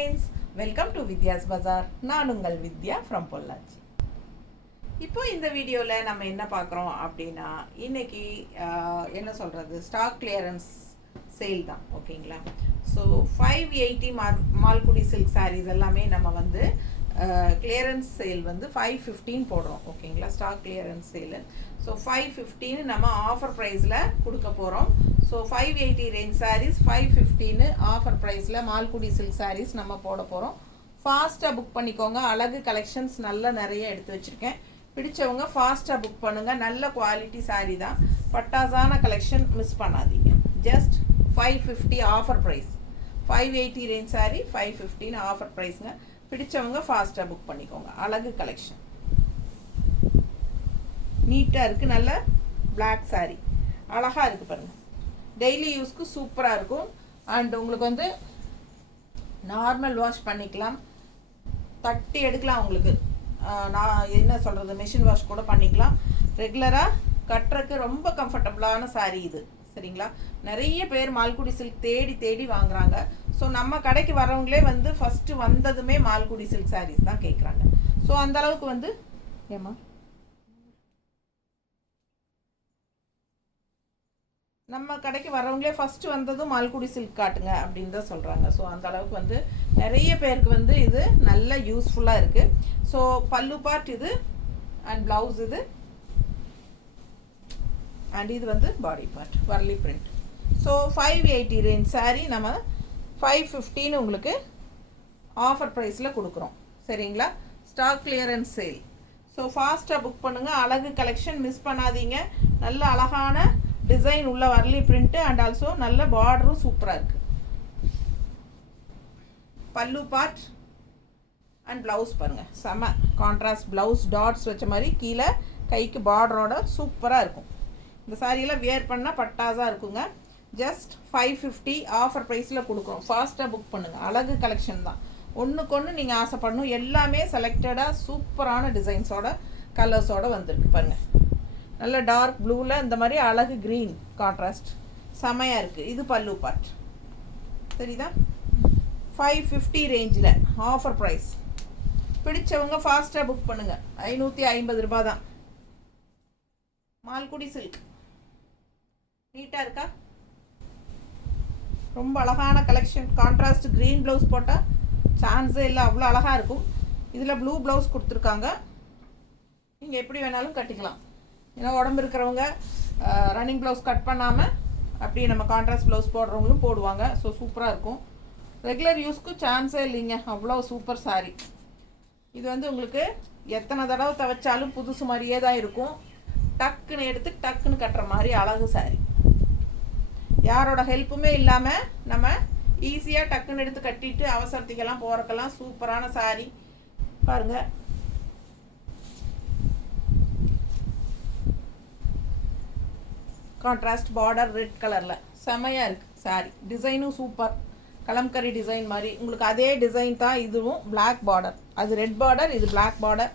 Friends, welcome to Vidya's பஜார். நான் உங்கள் வித்யா from Pollachi. இப்போ இந்த வீடியோவில் நம்ம என்ன பார்க்குறோம் அப்படின்னா, இன்னைக்கு என்ன சொல்கிறது, ஸ்டாக் கிளியரன்ஸ் சேல் தான். ஓகேங்களா? ஸோ 580 மால்குடி சில்க் சாரீஸ் எல்லாமே நம்ம வந்து கிளியரன்ஸ் சேல் வந்து 515 போடுறோம். ஓகேங்களா? Stock clearance சேலு. ஸோ 515 நம்ம ஆஃபர் ப்ரைஸில் கொடுக்க போகிறோம். ஸோ 580 ரேஞ்ச் சாரீஸ் 515 ஆஃபர் ப்ரைஸில் மால்குடி சில்க் சாரீஸ் நம்ம போட போகிறோம். ஃபாஸ்ட்டாக புக் பண்ணிக்கோங்க. அழகு கலெக்ஷன்ஸ் நல்லா நிறைய எடுத்து வச்சுருக்கேன். பிடிச்சவங்க ஃபாஸ்ட்டாக புக் பண்ணுங்கள். நல்ல குவாலிட்டி சாரீ தான். பட்டாசான கலெக்ஷன் மிஸ் பண்ணாதீங்க. Just 550 offer price. 580 range sari 515 offer ப்ரைஸுங்க. பிடிச்சவங்க ஃபாஸ்ட்டாக புக் பண்ணிக்கோங்க. அழகு கலெக்ஷன் நீட்டாக இருக்குது. நல்ல பிளாக் சாரீ அழகாக இருக்குது பாருங்கள். டெய்லி யூஸ்க்கு சூப்பராக இருக்கும். அண்ட் உங்களுக்கு வந்து நார்மல் வாஷ் பண்ணிக்கலாம், தட்டி எடுக்கலாம். உங்களுக்கு நான் என்ன சொல்கிறது, மிஷின் வாஷ் கூட பண்ணிக்கலாம். ரெகுலராக கட்டுறதுக்கு ரொம்ப கம்ஃபர்டபுளான சாரீ இது. சரிங்களா? நிறைய பேர் மால்குடி சில்க் தேடி தேடி வாங்குறாங்க. ஸோ நம்ம கடைக்கு வரவங்களே வந்து ஃபஸ்ட்டு வந்ததுமே மால்குடி சில்க் சாரீஸ் தான் கேட்குறாங்க. ஸோ அந்தளவுக்கு வந்து ஏமா நம்ம கடைக்கு வரவங்களே ஃபஸ்ட்டு வந்ததும் மால்குடி சில்க் காட்டுங்க அப்படின்னு தான் சொல்கிறாங்க. ஸோ அந்த அளவுக்கு வந்து நிறைய பேருக்கு வந்து இது நல்ல யூஸ்ஃபுல்லாக இருக்குது. ஸோ பல்லு பார்ட் இது அண்ட் ப்ளவுஸ் இது அண்ட் இது வந்து body part Warli print. So 580 range saree நம்ம 515 உங்களுக்கு ஆஃபர் ப்ரைஸில் கொடுக்குறோம். சரிங்களா? Stock clearance sale. ஸோ ஃபாஸ்ட்டாக புக் பண்ணுங்கள். அழகு கலெக்ஷன் மிஸ் பண்ணாதீங்க. நல்ல அழகான டிசைன் உள்ள வர்லி பிரிண்ட்டு அண்ட் ஆல்சோ நல்ல பார்டரும் சூப்பராக இருக்குது. பல்லு பார்ட் அண்ட் ப்ளவுஸ் பாருங்கள், செம கான்ட்ராஸ்ட் ப்ளவுஸ், டாட்ஸ் வச்ச மாதிரி கீழே கைக்கு பார்டரோட சூப்பராக இருக்கும். இந்த சாரியெல்லாம் வியர் பண்ணால் பட்டாஸாக இருக்குங்க. ஜஸ்ட் 550 ஆஃபர் ப்ரைஸில் கொடுக்குறோம். ஃபாஸ்ட்டாக புக் பண்ணுங்கள். அழகு கலெக்ஷன் தான். ஒன்றுக்கு ஒன்று நீங்கள் ஆசைப்படணும். எல்லாமே செலக்டடாக சூப்பரான டிசைன்ஸோட கலர்ஸோடு வந்திருக்கு பாருங்கள். நல்ல டார்க் ப்ளூவில் இந்த மாதிரி அழகு க்ரீன் கான்ட்ராஸ்ட் செமையாக இருக்குது. இது பல்லு பார்ட். சரிதா? 550 ரேஞ்சில் ஆஃபர் ப்ரைஸ். பிடிச்சவங்க ஃபாஸ்ட்டாக புக் பண்ணுங்கள். 550 ரூபா தான். மால்குடி சில்க் நீட்டாக இருக்கா? ரொம்ப அழகான கலெக்ஷன். கான்ட்ராஸ்ட் க்ரீன் ப்ளவுஸ் போட்டால் சான்ஸே இல்லை, அவ்வளோ அழகாக இருக்கும். இதில் ப்ளூ ப்ளவுஸ் கொடுத்துருக்காங்க. நீங்கள் எப்படி வேணாலும் கட்டிக்கலாம். ஏன்னா உடம்பு இருக்கிறவங்க ரன்னிங் ப்ளவுஸ் கட் பண்ணாமல் அப்படியே நம்ம கான்ட்ராஸ்ட் ப்ளவுஸ் போடுறவங்களும் போடுவாங்க. ஸோ சூப்பராக இருக்கும். ரெகுலர் யூஸ்க்கு சான்ஸே இல்லைங்க. அவ்வளோ சூப்பர் சாரீ இது. வந்து உங்களுக்கு எத்தனை தடவை துவைச்சாலும் புதுசு மாதிரியே தான் இருக்கும். டக்குன்னு எடுத்து டக்குன்னு கட்டுற மாதிரி அழகு சாரீ. யாரோட ஹெல்ப்புமே இல்லாமல் நம்ம ஈஸியாக டக்குன்னு எடுத்து கட்டிட்டு அவசரத்துக்கெல்லாம் போகிறக்கெல்லாம் சூப்பரான சாரீ பாருங்கள். கான்ட்ராஸ்ட் பார்டர் ரெட் கலரில் செமையாக இருக்குது சாரீ. டிசைனும் சூப்பர். கலம்கரி டிசைன் மாதிரி உங்களுக்கு அதே டிசைன் தான் இதுவும். பிளாக் பார்டர், அது ரெட் பார்டர், இது பிளாக் பார்டர்.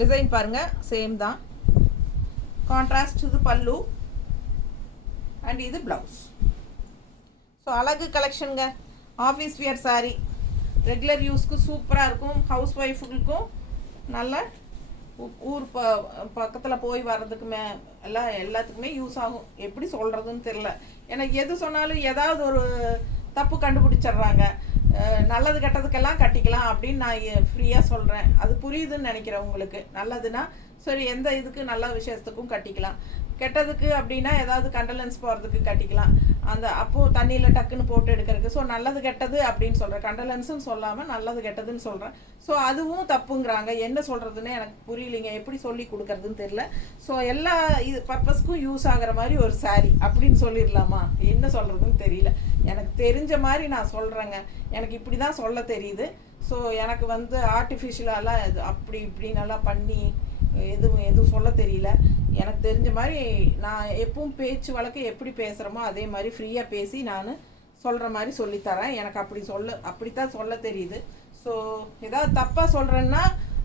டிசைன் பாருங்கள், சேம் தான். கான்ட்ராஸ்ட் இது பல்லு அண்ட் இது ப்ளவுஸ். ஸோ அழகு கலெக்ஷனுங்க. ஆஃபீஸ் வியர் சாரீ ரெகுலர் யூஸ்க்கு சூப்பராக இருக்கும். ஹவுஸ் ஒய்ஃபுகளுக்கும் நல்ல ஊர் பக்கத்தில் போய் வர்றதுக்குமே எல்லாத்துக்குமே யூஸ் ஆகும். எப்படி சொல்கிறதுன்னு தெரில. எனக்கு எது சொன்னாலும் ஏதாவது ஒரு தப்பு கண்டுபிடிச்சிட்றாங்க. நல்லது கெட்டதுக்கெல்லாம் கட்டிக்கலாம் அப்படின்னு நான் ஃப்ரீயாக சொல்கிறேன். அது புரியுதுன்னு நினைக்கிறேன் உங்களுக்கு. நல்லதுன்னா சரி, எந்த இதுக்கு நல்ல விஷயத்துக்கும் கட்டிக்கலாம். கெட்டதுக்கு அப்படின்னா ஏதாவது கண்டலன்ஸ் போகிறதுக்கு கட்டிக்கலாம். அந்த அப்போது தண்ணியில் டக்குன்னு போட்டு எடுக்கிறதுக்கு. ஸோ நல்லது கெட்டது அப்படின்னு சொல்கிறேன். கண்டலன்ஸுன்னு சொல்லாமல் நல்லது கெட்டதுன்னு சொல்கிறேன். ஸோ அதுவும் தப்புங்கிறாங்க. என்ன சொல்கிறதுன்னு எனக்கு புரியலைங்க. எப்படி சொல்லி கொடுக்கறதுன்னு தெரில. ஸோ எல்லா இது பர்பஸ்க்கும் யூஸ் ஆகிற மாதிரி ஒரு சாரீ அப்படின்னு சொல்லிடலாமா? என்ன சொல்கிறதுன்னு தெரியல. எனக்கு தெரிஞ்ச மாதிரி நான் சொல்கிறேங்க. எனக்கு இப்படி தான் சொல்ல தெரியுது. ஸோ எனக்கு வந்து ஆர்டிஃபிஷியலாலாம் இது அப்படி இப்படின்னெல்லாம் பண்ணி எதுவும் சொல்ல தெரியல. எனக்கு தெரிஞ்ச மாதிரி நான் எப்பவும் பேச்சு வழக்கு எப்படி பேசுகிறோமோ அதே மாதிரி ஃப்ரீயாக பேசி நான் சொல்கிற மாதிரி சொல்லித்தரேன். எனக்கு அப்படித்தான் சொல்ல தெரியுது. ஸோ ஏதாவது தப்பாக சொல்கிறேன்னா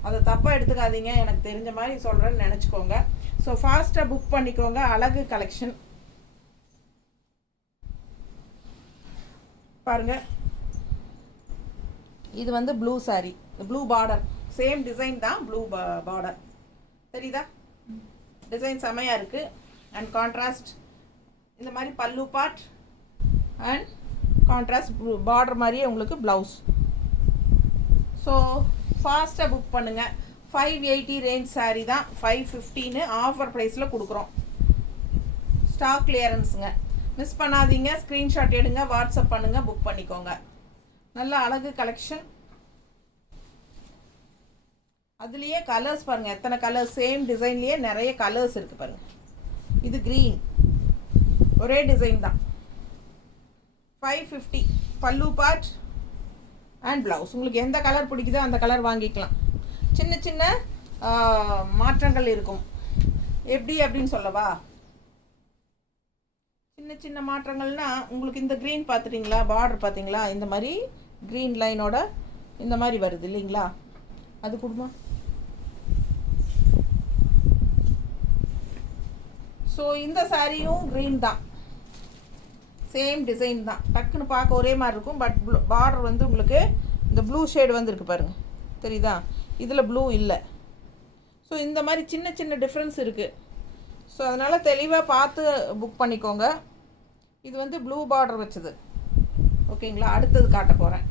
அதை தப்பாக எடுத்துக்காதீங்க. எனக்கு தெரிஞ்ச மாதிரி சொல்கிறேன்னு நினச்சிக்கோங்க. ஸோ ஃபாஸ்ட்டாக புக் பண்ணிக்கோங்க. அழகு கலெக்ஷன் பாருங்கள். இது வந்து blue sari, blue border, same design தான், ப்ளூ பார்டர். தெரியுதா? டிசைன் செமையாக இருக்குது. அண்ட் கான்ட்ராஸ்ட் இந்த மாதிரி பல்லு பார்ட் அண்ட் கான்ட்ராஸ்ட் பார்டர் மாதிரியே உங்களுக்கு ப்ளவுஸ். ஸோ ஃபாஸ்ட்டாக புக் பண்ணுங்கள். 580 ரேஞ்ச் சாரீ தான், 515 ஆஃபர் ப்ரைஸில் கொடுக்குறோம். ஸ்டாக் கிளியரன்ஸுங்க, மிஸ் பண்ணாதீங்க. ஸ்க்ரீன்ஷாட் எடுங்க, வாட்ஸ்அப் பண்ணுங்கள், புக் பண்ணிக்கோங்க. நல்ல அழகு கலெக்ஷன். அதுலேயே கலர்ஸ் பாருங்கள், எத்தனை கலர்ஸ், சேம் டிசைன்லேயே நிறைய கலர்ஸ் இருக்குது பாருங்கள். இது க்ரீன், ஒரே டிசைன் தான். 550 பல்லு பார்ட் அண்ட் ப்ளவுஸ். உங்களுக்கு எந்த கலர் பிடிக்குதோ அந்த கலர் வாங்கிக்கலாம். சின்ன சின்ன மாற்றங்கள் இருக்கும். எப்படி அப்படின்னு சொல்லவா? சின்ன சின்ன மாற்றங்கள்னா உங்களுக்கு இந்த க்ரீன் பார்த்துட்டிங்களா, பார்டர் பார்த்தீங்களா, இந்த மாதிரி க்ரீன் லைனோட இந்த மாதிரி வருது இல்லைங்களா, அது கொடுமா. ஸோ இந்த சாரியும் க்ரீன் தான், சேம் டிசைன் தான். டக்குன்னு பார்க்க ஒரே மாதிரி இருக்கும். பட் பார்டர் வந்து உங்களுக்கு இந்த ப்ளூ ஷேடு வந்துருக்கு பாருங்கள், தெரியுதா? இதில் ப்ளூ இல்லை. ஸோ இந்த மாதிரி சின்ன சின்ன டிஃப்ரென்ஸ் இருக்குது. ஸோ அதனால் தெளிவாக பார்த்து புக் பண்ணிக்கோங்க. இது வந்து ப்ளூ பார்டர் வச்சது, ஓகேங்களா? அடுத்தது காட்ட போகிறேன்.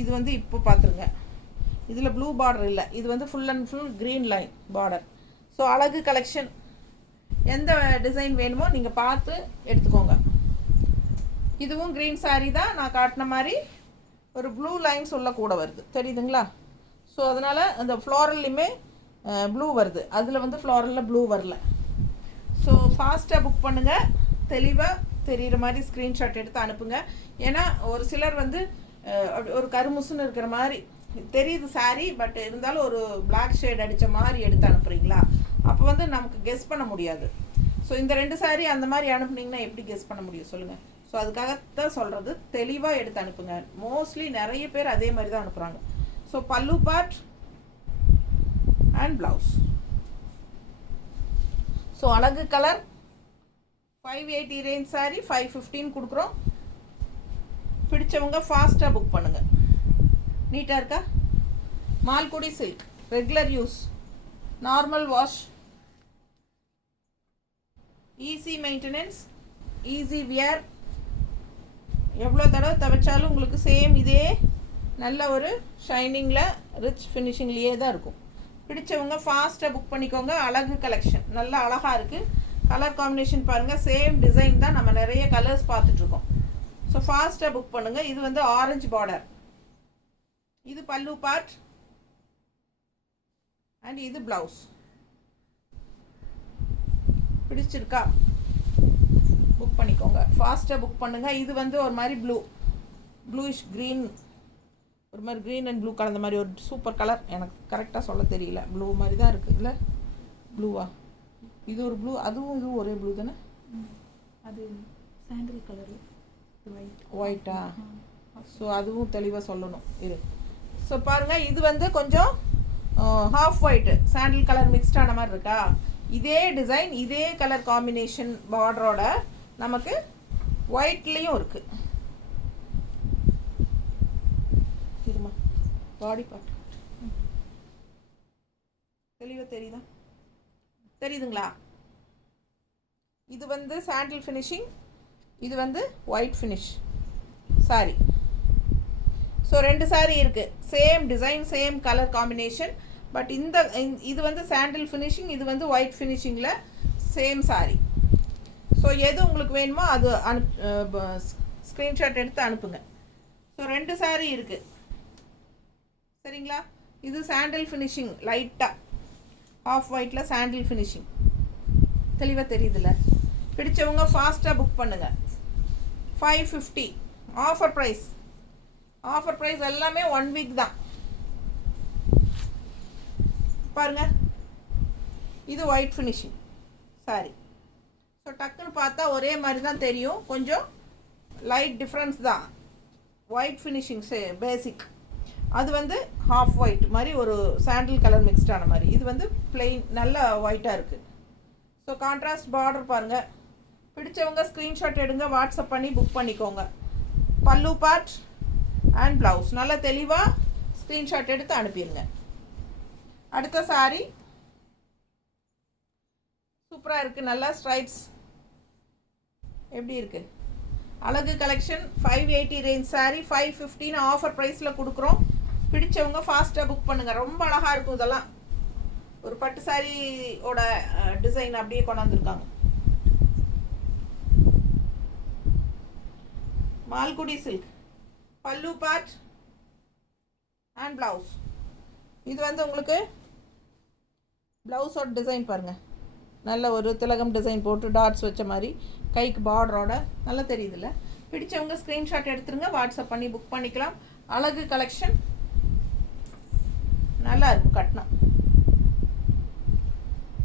இது வந்து இப்போ பார்த்துருங்க, இதில் ப்ளூ பார்டர் இல்லை, இது வந்து full and full green line border. So அழகு கலெக்ஷன். எந்த டிசைன் வேணுமோ நீங்கள் பார்த்து எடுத்துக்கோங்க. இதுவும் க்ரீன் சாரீ தான், நான் காட்டின மாதிரி ஒரு ப்ளூ லைன்ஸ் உள்ள கூட வருது, தெரியுதுங்களா? ஸோ அதனால் அந்த ஃப்ளாரல்லையுமே ப்ளூ வருது, அதில் வந்து ஃப்ளாரலில் ப்ளூ வரல. ஸோ ஃபாஸ்ட்டாக புக் பண்ணுங்கள். தெளிவாக தெரிகிற மாதிரி ஸ்க்ரீன்ஷாட் எடுத்து அனுப்புங்க. ஏன்னா ஒரு சிலர் வந்து ஒரு கருமுசுன்னு இருக்கிற மாதிரி தெரியுது சாரீ, பட் இருந்தாலும் ஒரு பிளாக் ஷேட் அடித்த மாதிரி எடுத்து அனுப்புகிறீங்களா, அப்போ வந்து நமக்கு கெஸ் பண்ண முடியாது. ஸோ இந்த 2 சாரீ அந்த மாதிரி அனுப்புனீங்கன்னா எப்படி கெஸ் பண்ண முடியும் சொல்லுங்கள்? ஸோ அதுக்காகத்தான் சொல்கிறது, தெளிவாக எடுத்து அனுப்புங்க. மோஸ்ட்லி நிறைய பேர் அதே மாதிரி தான் அனுப்புகிறாங்க. ஸோ பல்லு பார்ட் அண்ட் ப்ளவுஸ். ஸோ அழகு கலர் 580 ரேஞ்ச் சாரீ 515 கொடுக்குறோம். பிடிச்சவங்க ஃபாஸ்ட்டாக புக் பண்ணுங்கள். நீட்டாக இருக்கா? Malgudi silk, regular use, normal wash, easy maintenance, easy wear. எவ்வளோ தடவை துவைச்சாலும் உங்களுக்கு சேம் இதே நல்ல ஒரு ஷைனிங்கில் ரிச் ஃபினிஷிங்லேயே தான் இருக்கும். பிடிச்சவங்க ஃபாஸ்ட்டாக புக் பண்ணிக்கோங்க. அழகு கலெக்ஷன் நல்லா அழகாக இருக்குது. கலர் காம்பினேஷன் பாருங்கள், சேம் டிசைன் தான், நம்ம நிறைய கலர்ஸ் பார்த்துட்ருக்கோம். ஸோ ஃபாஸ்ட்டாக புக் பண்ணுங்கள். இது வந்து ஆரஞ்சு பார்டர், இது பல்லு பார்ட் அண்ட் இது ப்ளவுஸ். பிடிச்சிருக்கா? புக் பண்ணிக்கோங்க, ஃபாஸ்ட்டாக புக் பண்ணுங்கள். இது வந்து ஒரு மாதிரி ப்ளூயிஷ் க்ரீன், ஒரு மாதிரி க்ரீன் அண்ட் ப்ளூ கலந்த மாதிரி ஒரு சூப்பர் கலர். எனக்கு கரெக்டாக சொல்ல தெரியல, ப்ளூ மாதிரி தான் இருக்குது. இல்லை ப்ளூவா? இது ஒரு ப்ளூ, அதுவும் இதுவும் ஒரே ப்ளூ தானே? அது சாண்டில் கலரு, ஒயிட்டா? ஸோ அதுவும் தெளிவாக சொல்லணும் இரு. ஸோ பாருங்கள், இது வந்து கொஞ்சம் ஹாஃப் ஒயிட்டு சாண்டில் கலர் மிக்ஸ்டான மாதிரி இருக்கா? இதே டிசைன், இதே கலர் காம்பினேஷன் பார்டரோட நமக்கு ஒயிட்லேயும் இருக்குது. இருமா, பாடி பார்ட் தெளிவாக தெரியுதா? தெரியுதுங்களா? இது வந்து சாண்டில் ஃபினிஷிங், இது வந்து white finish sari. So 2 sari இருக்குது, same design, same colour combination. But இது வந்து சாண்டில் ஃபினிஷிங், இது வந்து ஒயிட் ஃபினிஷிங்கில் சேம் சாரீ. ஸோ எது உங்களுக்கு வேணுமோ அது ஸ்க்ரீன்ஷாட் எடுத்து அனுப்புங்க. ஸோ 2 சாரீ இருக்குது, சரிங்களா? இது சாண்டில் ஃபினிஷிங், லைட்டாக ஆஃப் ஒயிட்டில் சாண்டில் ஃபினிஷிங், தெளிவாக தெரியுதுல்ல? பிடிச்சவங்க ஃபாஸ்ட்டாக புக் பண்ணுங்கள். 550 ஆஃபர் ப்ரைஸ். ஆஃபர் ப்ரைஸ் எல்லாமே 1 வீக் தான். பாருங்கள், இது ஒயிட் ஃபினிஷிங் சாரி. ஸோ டக்குன்னு பார்த்தா ஒரே மாதிரி தான் தெரியும், கொஞ்சம் லைட் டிஃப்ரென்ஸ் தான். ஒயிட் ஃபினிஷிங் பேசிக், அது வந்து ஹாஃப் ஒயிட் மாதிரி ஒரு சாண்டில் கலர் மிக்ஸ்டான மாதிரி. இது வந்து பிளெயின், நல்ல ஒயிட்டாக இருக்குது. ஸோ கான்ட்ராஸ்ட் பார்டர் பாருங்கள். பிடிச்சவங்க ஸ்க்ரீன்ஷாட் எடுங்க, வாட்ஸ்அப் பண்ணி புக் பண்ணிக்கோங்க. பல்லு பார்ட் அண்ட் ப்ளவுஸ். நல்லா தெளிவாக ஸ்க்ரீன்ஷாட் எடுத்து அனுப்பிடுங்க. அடுத்த சாரி சூப்பராக இருக்குது. நல்லா ஸ்ட்ரைப்ஸ் எப்படி இருக்குது, அழகு கலெக்ஷன். 580 ரேஞ்ச் சாரி 550 ஆஃபர் ப்ரைஸில் கொடுக்குறோம். பிடிச்சவங்க ஃபாஸ்ட்டாக புக் பண்ணுங்கள். ரொம்ப அழகாக இருக்கும். இதெல்லாம் ஒரு பட்டு சாரியோட டிசைன் அப்படியே கொண்டாந்துருக்காங்க. மால்குடி சில்க் பல்லு பார்ட் அண்ட் ப்ளவுஸ். இது வந்து உங்களுக்கு ப்ளவுஸோட டிசைன் பாருங்கள். நல்ல ஒரு திலகம் டிசைன் போட்டு டாட்ஸ் வச்ச மாதிரி கைக்கு பார்டரோட நல்லா தெரியுதுல்ல. பிடிச்சவங்க ஸ்க்ரீன்ஷாட் எடுத்துருங்க, வாட்ஸ்அப் பண்ணி புக் பண்ணிக்கலாம். அழகு கலெக்ஷன் நல்லா இருக்கும். கட்டினா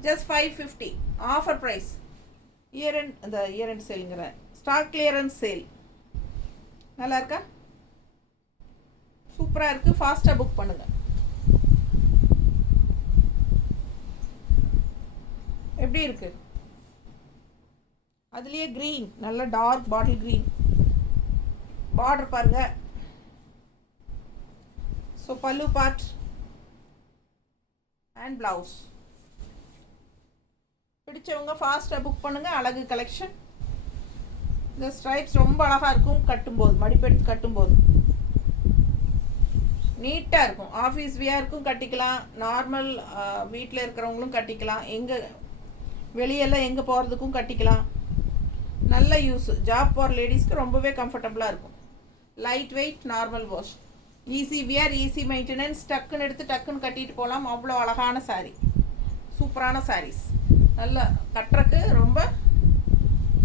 just 550 offer price. Year end சேலுங்கிற ஸ்டாக் கிளியரன்ஸ் சேல். நல்லா இருக்கா, சூப்பராக இருக்குது. ஃபாஸ்ட்டாக புக் பண்ணுங்கள். எப்படி இருக்கு, அதுலேயே க்ரீன், நல்ல டார்க் பாட்டில் க்ரீன் பார்டர் பாருங்க. ஸோ பல்லு பார்ட் அண்ட் ப்ளவுஸ். பிடிச்சவங்க ஃபாஸ்ட்டாக புக் பண்ணுங்கள். அழகு கலெக்ஷன். இந்த ஸ்ட்ரைப்ஸ் ரொம்ப அழகாக இருக்கும். கட்டும்போது மடிப்பெடுத்து கட்டும்போது நீட்டாக இருக்கும். ஆஃபீஸ் வியருக்கும் கட்டிக்கலாம், நார்மல் வீட்டில் இருக்கிறவங்களும் கட்டிக்கலாம், எங்கே வெளியெல்லாம் எங்கே போகிறதுக்கும் கட்டிக்கலாம். நல்ல யூஸ். ஜாப் போகிற லேடிஸ்க்கு ரொம்பவே கம்ஃபர்டபுளாக இருக்கும். Light weight, normal wash, easy wear, easy maintenance. டக்குன்னு எடுத்து டக்குன்னு கட்டிட்டு போகலாம். அவ்வளோ அழகான சாரீ, சூப்பரான சாரீஸ். நல்ல கட்டுறக்கு ரொம்ப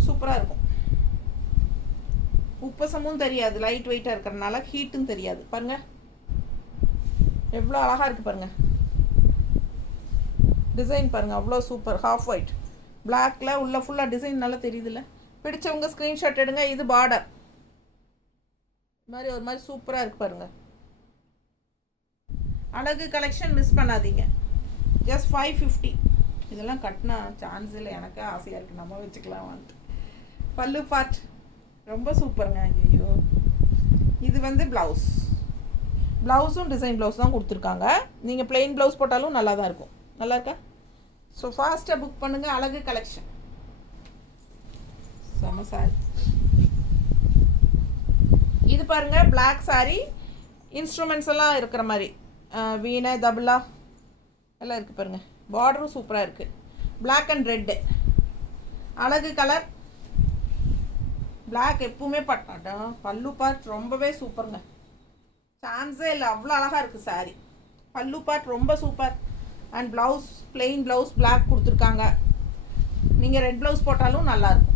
சூப்பராக இருக்கும். உப்பசமும் தெரியாது, லைட் வெயிட்டாக இருக்கிறதுனால ஹீட்டும் தெரியாது. பாருங்கள் எவ்வளோ அழகாக இருக்குது பாருங்கள். டிசைன் பாருங்கள், அவ்வளோ சூப்பர். ஹாஃப் ஒயிட் பிளாக்ல உள்ள ஃபுல்லாக டிசைன் நல்லா தெரியுதுல்ல. பிடிச்சவங்க ஸ்க்ரீன்ஷாட் எடுங்க. இது பார்டர் மாதிரி ஒரு மாதிரி சூப்பராக இருக்குது பாருங்கள். அழகு கலெக்ஷன் மிஸ் பண்ணாதீங்க. ஜஸ்ட் 550. இதெல்லாம் கட்டினா சான்ஸ் இல்லை. எனக்கு ஆசையாக இருக்குது, நம்ம வச்சுக்கலாம் வந்துட்டு. பல்லு பார்ட் ரொம்ப சூப்பருங்க. ஐயோ, இது வந்து ப்ளவுஸ். ப்ளவுஸும் டிசைன் ப்ளவுஸ் தான் கொடுத்துருக்காங்க. நீங்கள் பிளெயின் ப்ளவுஸ் போட்டாலும் நல்லா தான் இருக்கும். நல்லா இருக்கா? ஸோ ஃபாஸ்ட்டாக புக் பண்ணுங்கள். அழகு கலெக்ஷன் செம சாரி. இது பாருங்கள், பிளாக் சாரி. இன்ஸ்ட்ருமெண்ட்ஸ் எல்லாம் இருக்கிற மாதிரி வீணை தபலா எல்லாம் இருக்குது பாருங்கள். பார்டரும் சூப்பராக இருக்குது. பிளாக் அண்ட் ரெட்டு அழகு கலர். பிளாக் எப்பவுமே பட்டாட்டா. பல்லு பார்ட் ரொம்பவே சூப்பருங்க, சான்ஸே இல்லை. அவ்வளோ அழகாக இருக்குது சாரி. பல்லு பார்ட் ரொம்ப super. And blouse plain blouse black கொடுத்துருக்காங்க. நீங்கள் ரெட் ப்ளவுஸ் போட்டாலும் நல்லாயிருக்கும்.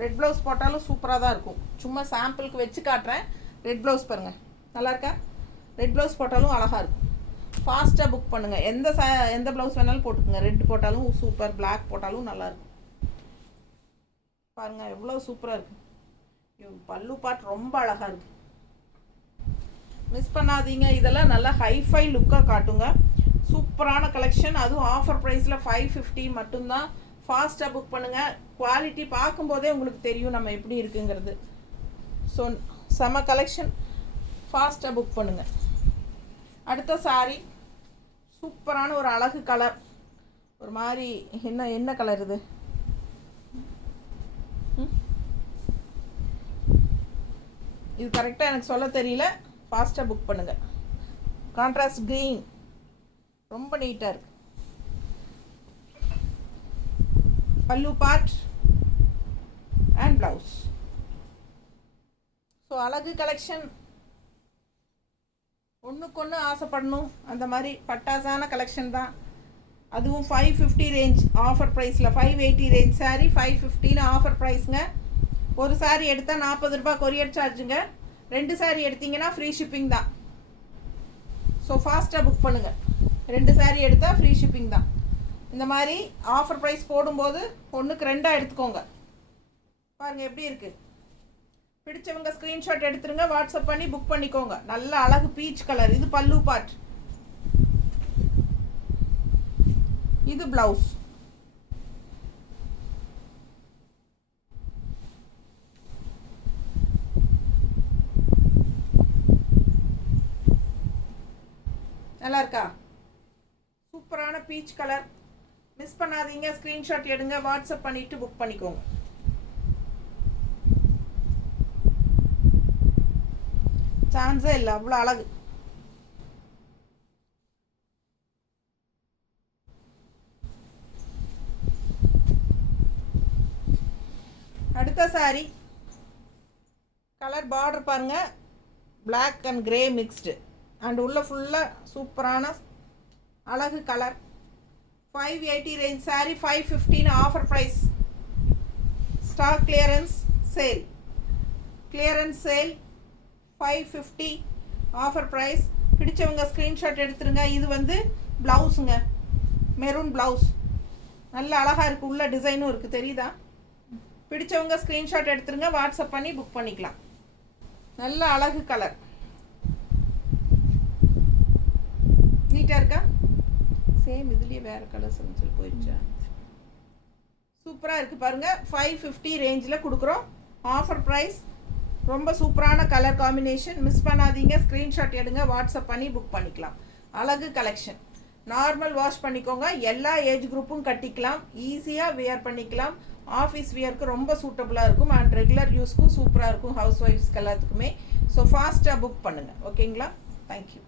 ரெட் ப்ளவுஸ் போட்டாலும் சூப்பராக தான் இருக்கும். சும்மா சாம்பிளுக்கு வச்சு காட்டுறேன். ரெட் ப்ளவுஸ் பாருங்கள், நல்லா இருக்கா? ரெட் ப்ளவுஸ் போட்டாலும் அழகாக இருக்கும். ஃபாஸ்ட்டாக புக் பண்ணுங்கள். எந்த ப்ளவுஸ் வேணாலும் போட்டுக்கோங்க. ரெட் போட்டாலும் சூப்பர், பிளாக் போட்டாலும் நல்லாயிருக்கும். பாருங்கள் எவ்வளோ சூப்பராக இருக்குது. பல்லு பார்ட் ரொம்ப அழகாக இருக்குது. மிஸ் பண்ணாதீங்க. இதெல்லாம் நல்லா ஹைஃபை லுக்காக காட்டுங்க. சூப்பரான கலெக்ஷன். அதுவும் ஆஃபர் ப்ரைஸில் 550 மட்டும்தான். ஃபாஸ்ட்டாக புக் பண்ணுங்கள். குவாலிட்டி பார்க்கும்போதே உங்களுக்கு தெரியும் நம்ம எப்படி இருக்குங்கிறது. ஸோ செம கலெக்ஷன். ஃபாஸ்ட்டாக புக் பண்ணுங்கள். அடுத்த சாரி சூப்பரான ஒரு அழகு கலர். ஒரு மாதிரி என்ன கலர் இது? இது கரெக்டாக எனக்கு சொல்ல தெரியல. ஃபாஸ்ட்டாக புக் பண்ணுங்கள். கான்ட்ராஸ்ட் க்ரீன் ரொம்ப நீட்டாக இருக்குது. பல்லு பார்ட் அண்ட் ப்ளவுஸ். ஸோ அழகு கலெக்ஷன். ஒன்றுக்கொன்று ஆசைப்படணும் அந்த மாதிரி பட்டாசான கலெக்ஷன் தான். அதுவும் 550 ரேஞ்ச் ஆஃபர் ப்ரைஸில். 580 ரேஞ்ச் சாரீ 550 ஆஃபர் ப்ரைஸுங்க. ஒரு சாரீ எடுத்தால் 40 ரூபாய் கொரியர் சார்ஜுங்க. 2 சாரீ எடுத்திங்கன்னா ஃப்ரீ ஷிப்பிங் தான். ஸோ ஃபாஸ்ட்டாக புக் பண்ணுங்கள். 2 சாரீ எடுத்தால் ஃப்ரீ ஷிப்பிங் தான். இந்த மாதிரி ஆஃபர் ப்ரைஸ் போடும்போது 1க்கு 2 எடுத்துக்கோங்க. பாருங்கள் எப்படி இருக்குது. பிடிச்சவங்க ஸ்க்ரீன்ஷாட் எடுத்துருங்க, வாட்ஸ்அப் பண்ணி புக் பண்ணிக்கோங்க. நல்ல அழகு பீச் கலர். இது பல்லு பார்ட், இது பிளவுஸ். நல்லா இருக்கா? சூப்பரான பீச் கலர். மிஸ் பண்ணாதீங்க, ஸ்க்ரீன்ஷாட் எடுங்க, வாட்ஸ்அப் பண்ணிவிட்டு புக் பண்ணிக்கோங்க. சான்ஸே இல்லை, அவ்வளோ அழகு. அடுத்த சாரி கலர் பார்டர் பாருங்க, black and grey mixed and உள்ள ஃபுல்லாக சூப்பரான அழகு colour. 580 range saree, 515 offer price. Stock clearance sale, clearance sale 550 offer price. பிடிச்சவங்க ஸ்க்ரீன்ஷாட் எடுத்துருங்க. இது வந்து ப்ளவுஸுங்க, மெரூன் ப்ளவுஸ், நல்ல அழகாக இருக்குது, உள்ள டிசைனும் இருக்குது, தெரியுதா? பிடிச்சவங்க ஸ்க்ரீன்ஷாட் எடுத்துருங்க, வாட்ஸ்அப் பண்ணி புக் பண்ணிக்கலாம். நல்ல அழகு கலர், நீட்டாக இருக்கா? சேம் இதுலேயே வேறு கலர்ஸ் சொல்லி போயிடுச்சா? சூப்பராக இருக்குது பாருங்கள். 550 ரேஞ்சில் கொடுக்குறோம், ஆஃபர் ப்ரைஸ். ரொம்ப சூப்பரான கலர் காம்பினேஷன். மிஸ் பண்ணாதீங்க, ஸ்க்ரீன்ஷாட் எடுங்க, வாட்ஸ்அப் பண்ணி புக் பண்ணிக்கலாம். அழகு கலெக்ஷன். நார்மல் வாஷ் பண்ணிக்கோங்க, எல்லா ஏஜ் குரூப்பும் கட்டிக்கலாம், ஈஸியாக வியர் பண்ணிக்கலாம். ஆஃபீஸ் வியருக்கு ரொம்ப சூட்டபுளாக இருக்கும் அண்ட் ரெகுலர் யூஸ்க்கும் சூப்பராக இருக்கும், ஹவுஸ் ஒய்ஃப்ஸ்க்கு எல்லாத்துக்குமே. ஸோ ஃபாஸ்ட்டாக புக் பண்ணுங்கள், ஓகேங்களா? தேங்க்யூ.